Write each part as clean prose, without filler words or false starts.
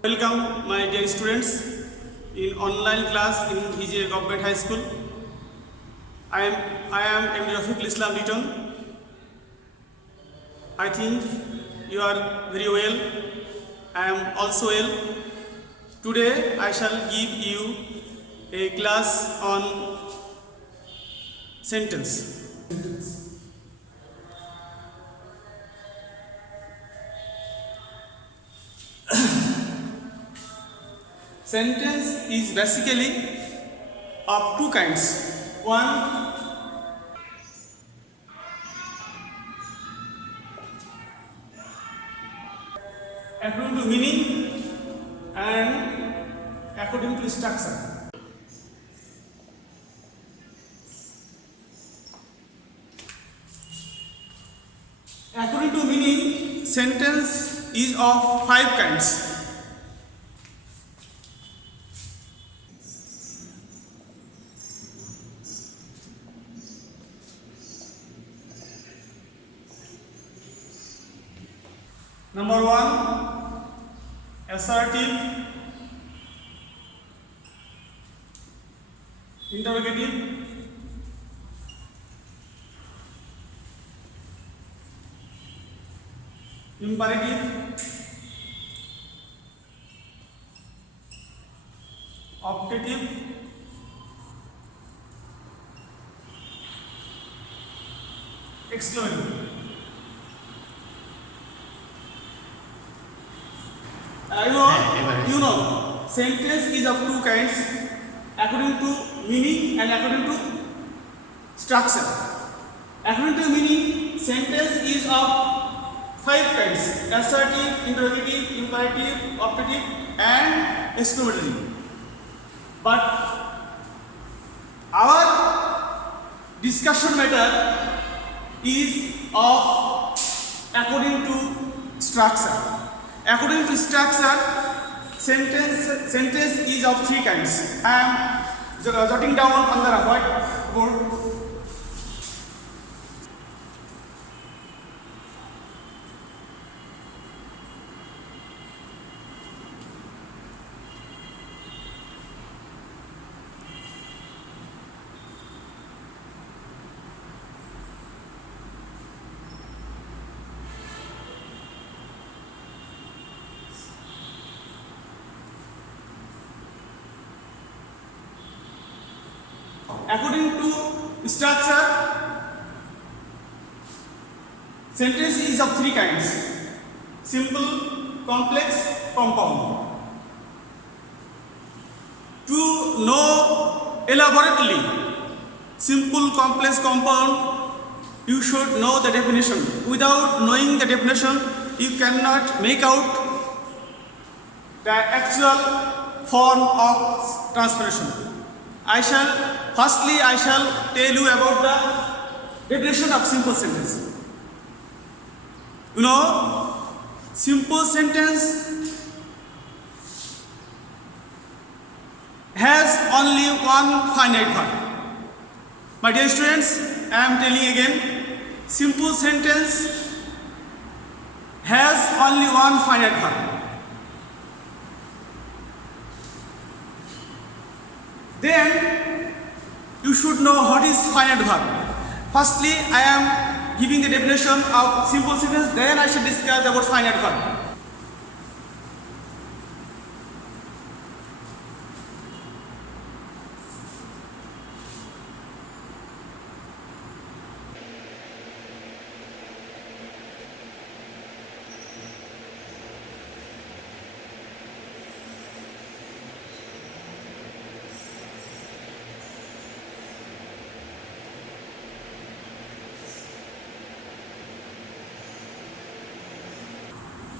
Welcome, my dear students, in online class in Hijir Government High School. I am MD Rafiqul Islam Riton. I think you are very well. I am also well. Today I shall give you a class on sentence. Sentence is basically of two kinds. One, according to meaning and according to structure. According to meaning, sentence is of five kinds. Number one, assertive, interrogative, imperative, optative, exclamative. You know, sentence is of two kinds, according to meaning and according to structure. According to meaning, sentence is of five kinds: assertive, interrogative, imperative, optative, and exclamatory. But our discussion matter is of according to structure. According to structure, sentence is of three kinds. I am jotting down on the whiteboard. According to structure, sentence is of three kinds: simple, complex, compound. To know elaborately simple, complex, compound, you should know the definition. Without knowing the definition, you cannot make out the actual form of transformation. I shall tell you about the definition of simple sentence. You know, simple sentence has only one finite verb. My dear students, I am telling again, simple sentence has only one finite verb. Then you should know what is finite verb. Firstly, I am giving the definition of simple sentence, then I should discuss about finite verb.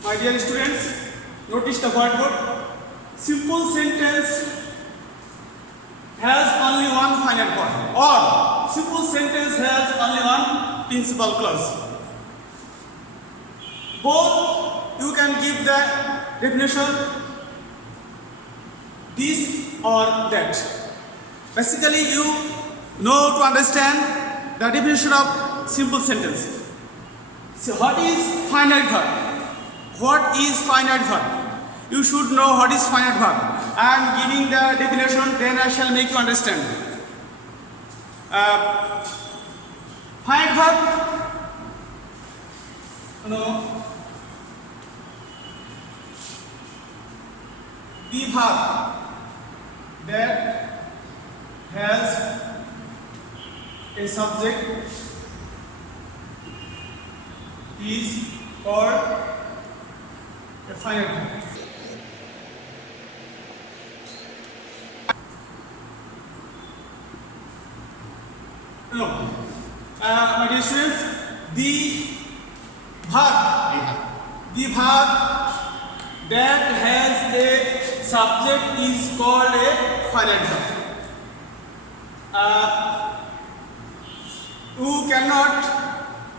My dear students, notice the whiteboard. Simple sentence has only one finite verb, or simple sentence has only one principal clause. Both you can give the definition this or that. Basically, you know to understand the definition of simple sentence. So what is finite verb? What is finite verb? you should know what is finite verb. I am giving the definition, then I shall make you understand. Finite verb, the verb that has a subject is called a finite verb. My dear students, the verb that has a subject is called a finite verb. You cannot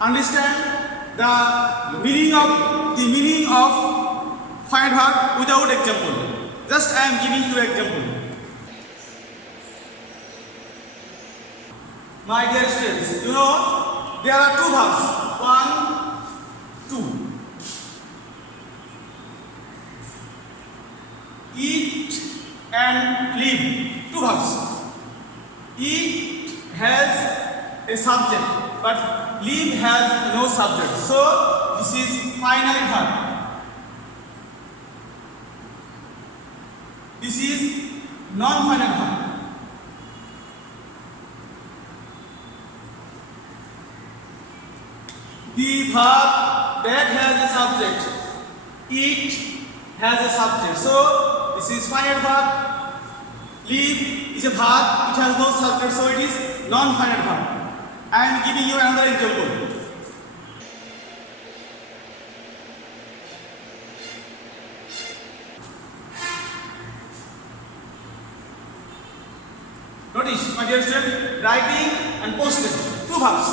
understand the meaning of finite verb without example. Just I am giving you example. My dear students, you know there are two verbs. 1, 2. Eat and live. Two verbs. Eat has a subject, but live has no subject. So this is finite verb. This is non-finite verb. The verb that has a subject, eat has a subject. So this is finite verb. Live is a verb, it has no subject, so it is non-finite verb. I am giving you another example. Notice, my dear student, writing and posted, two verbs.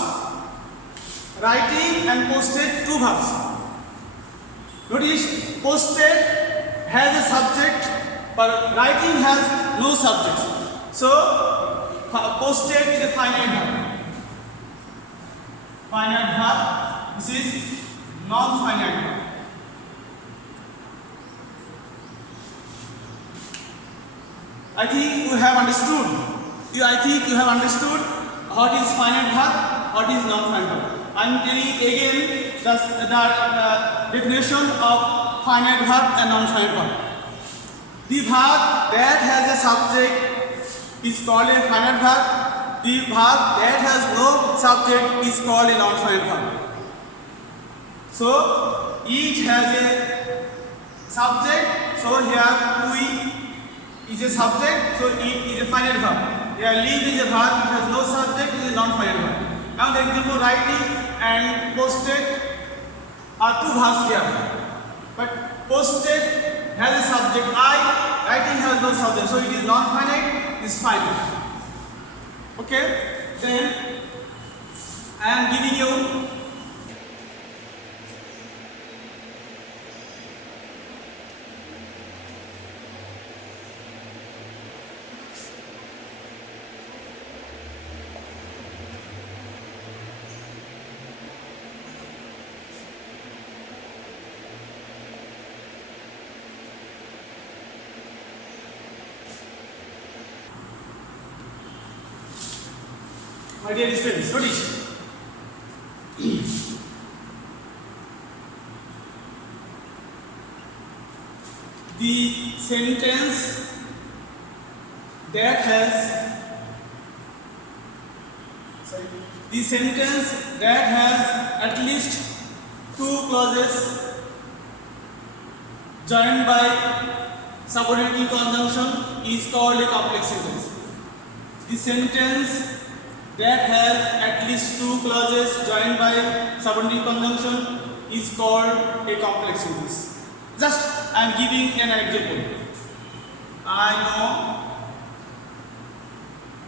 Writing and posted, two verbs. Notice, posted has a subject, but writing has no subject. So, posted is a finite verb. Finite verb. This is non-finite verb. I think you have understood. I think you have understood what is finite verb, what is non-finite verb. I am telling again the definition of finite verb and non-finite verb. The verb that has a subject is called a finite verb. The verb that has no subject is called a non-finite verb. So each has a subject. So here we is a subject. So eat is a finite verb. Here live is a verb. It has no subject. It is a non-finite verb. Now the example writing and posted are two verbs here. But posted has a subject I, writing has no subject, so it is non-finite, it is finite. Okay? Then I am giving you my dear students, notice. The sentence that has at least two clauses joined by subordinate conjunction is called a complex sentence. The sentence that has at least two clauses joined by subordinate conjunction is called a complex sentence. Just I am giving an example. I know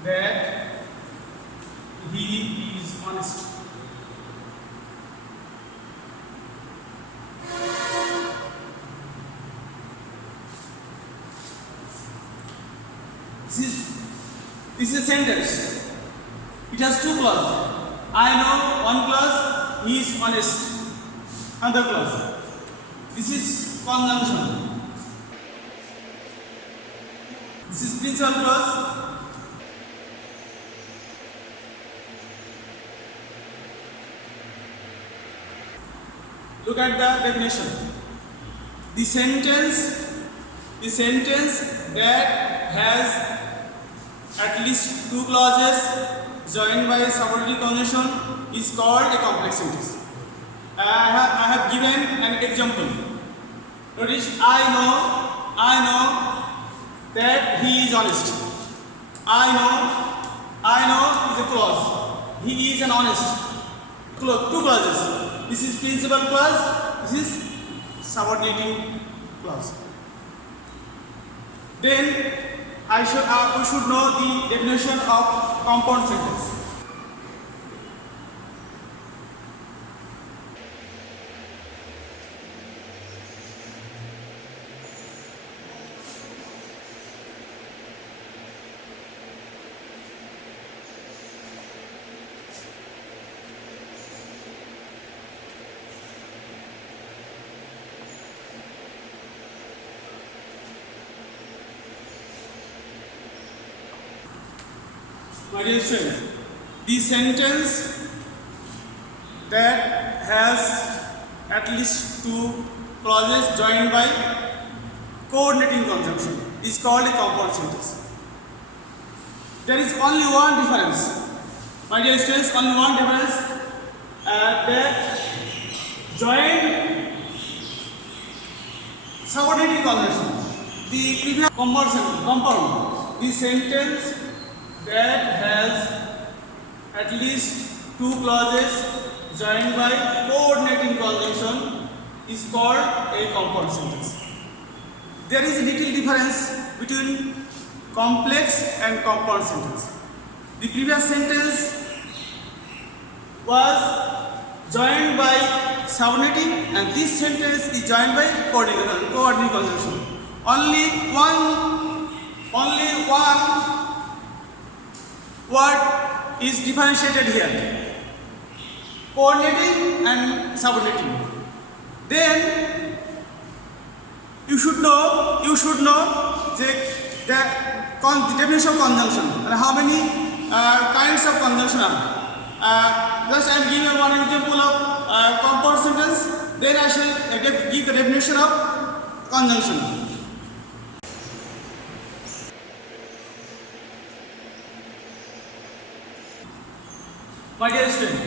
that he is honest. This is a sentence. It has two clauses. I know one clause, he is honest. Another clause. This is conjunction. This is principal clause. Look at the definition. The sentence that has at least two clauses joined by a subordinate conjunction is called a complex sentence. I have given an example. Notice, I know that he is honest. I know is a clause. He is an honest. Two clauses. This is principal clause. This is subordinating clause. Then we should know the definition of compound sentence. My dear students, the sentence that has at least two clauses joined by coordinating conjunction is called a compound sentence. There is only one difference. My dear students, only one difference that joined subordinating conjunction. The previous compound. The sentence that has at least two clauses joined by coordinating conjunction is called a compound sentence. There is a little difference between complex and compound sentence. The previous sentence was joined by subordinating and this sentence is joined by coordinating conjunction. Only one word is differentiated here, coordinating and subordinating. Then you should know the definition of conjunction and how many kinds of conjunction are. Just I am giving one example of compound sentence. Then I shall give the definition of conjunction. My dear student,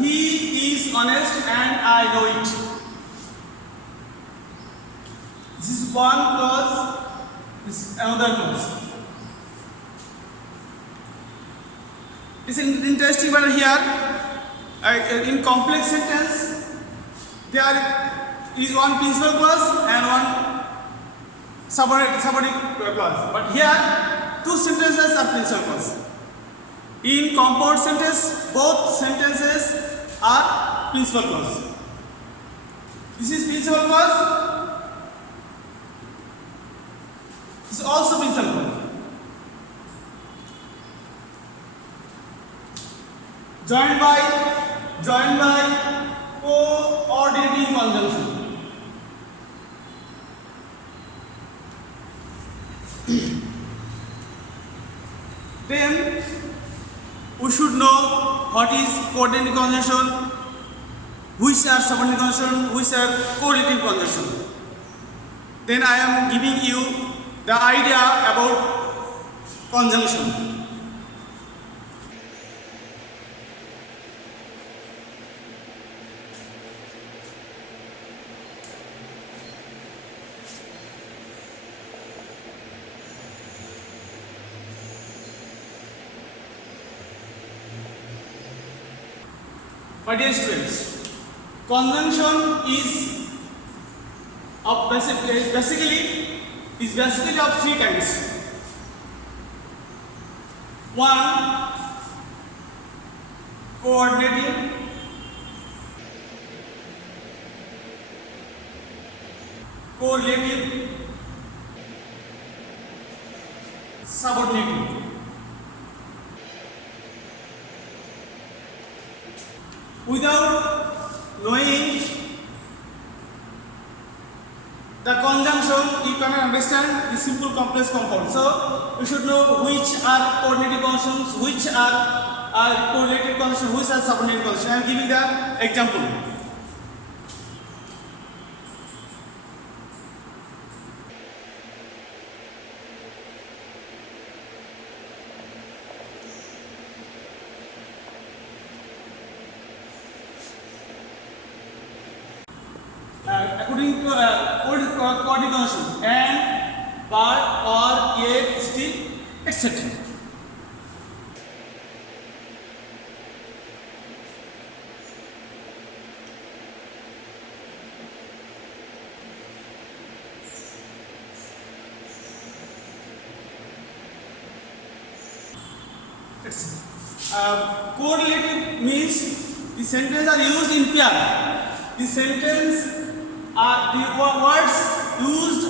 he is honest and I know it. This is one clause, this is another clause. It's interesting matter here. In complex sentence, there is one principal clause and one subordinate clause. But here, two sentences are principal clause. In compound sentence, both sentences are principal clause. This is principal clause. This is also principal clause. Joined by coordinating conjunction. Then we should know what is coordinating conjunction, which are subordinating conjunction, which are correlative conjunction. Then I am giving you the idea about conjunction. My dear students, conjunction is basically of three kinds. One, coordinating, correlative, subordinating. Without knowing the conjunction you cannot understand the simple complex compound. So you should know which are coordinating conjunctions, which are correlated conjunctions, which are subordinated conjunctions. I am giving the example. According to coordinate conjunction and, but, or, yet, still, etc. Correlative means the sentences are used in pair. The sentence are the words used,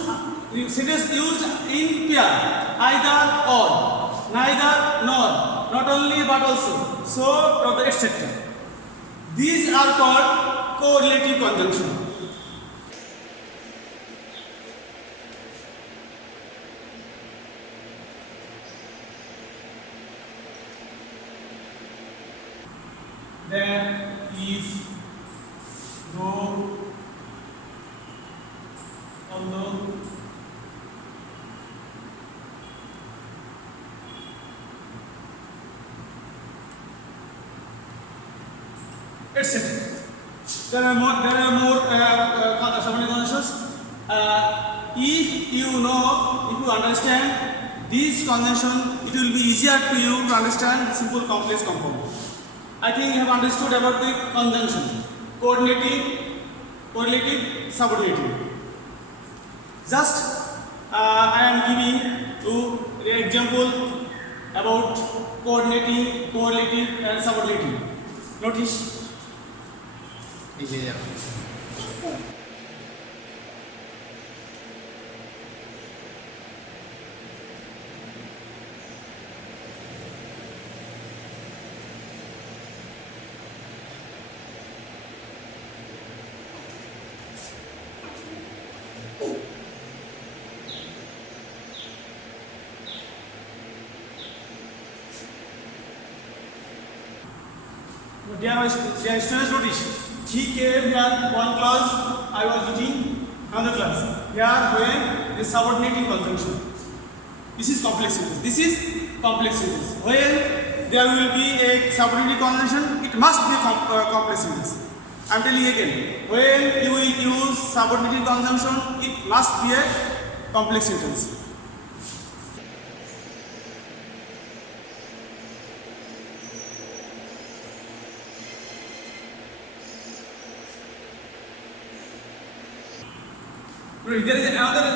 the sentence used in pair, either or, neither nor, not only but also, so, etc. These are called correlative conjunction. There is no, although, etc. There are more subordinate conjunctions. If you know, if you understand this conjunction, it will be easier to you to understand the simple complex compound. I think you have understood about the conjunction, coordinating, correlative, subordinative. Just I am giving you the example about coordinating, correlative and subordinative. Notice. Dear students, notice. He came here one class, I was eating another class. Here when the subordinating conjunction. This is complex sentence. This is complex sentence. When there will be a subordinating conjunction, it must be a complex sentence. I am telling again. When you will use subordinating conjunction, it must be a complex sentence. There is another.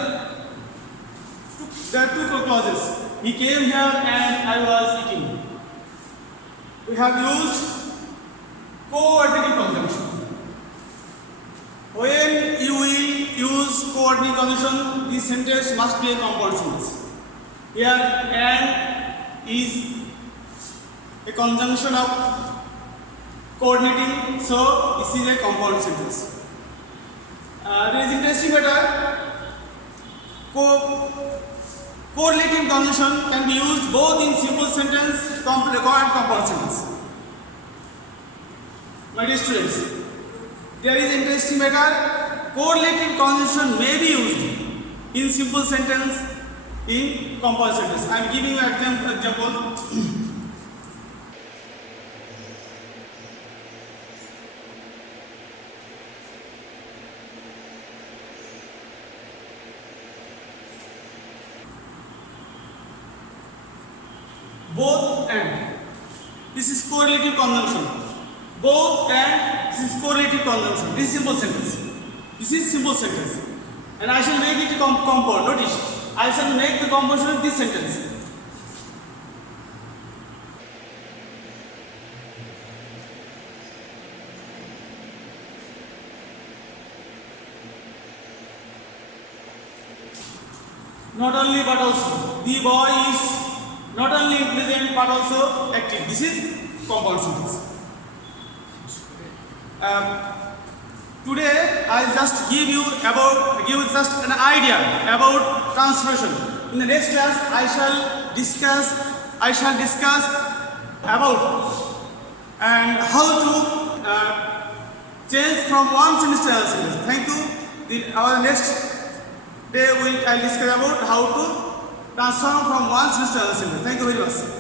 There are two clauses. He came here and I was eating. We have used coordinating conjunction. When you will use coordinating conjunction, this sentence must be a compound sentence. Here and is a conjunction of coordinating, so this is a compound sentence. There is interesting matter. Correlating conjunction can be used both in simple sentence, complex and compound sentence. My dear students, there is interesting matter. Correlating conjunction may be used in simple sentence, in compound sentence. I am giving you an example. Both and. This is correlative conjunction. Both and, this is correlative conjunction. This is simple sentence. This is simple sentence. And I shall make it a compound. Notice, I shall make the composition of this sentence. Not only but also. The boy is not only intelligent but also active. This is compound sentence. Today I just give you just an idea about transformation. In the next class, I shall discuss about and how to change from one sentence to another sentence. Thank you. Our next day I'll discuss about how to transform from one sentence to another sentence. Thank you very much.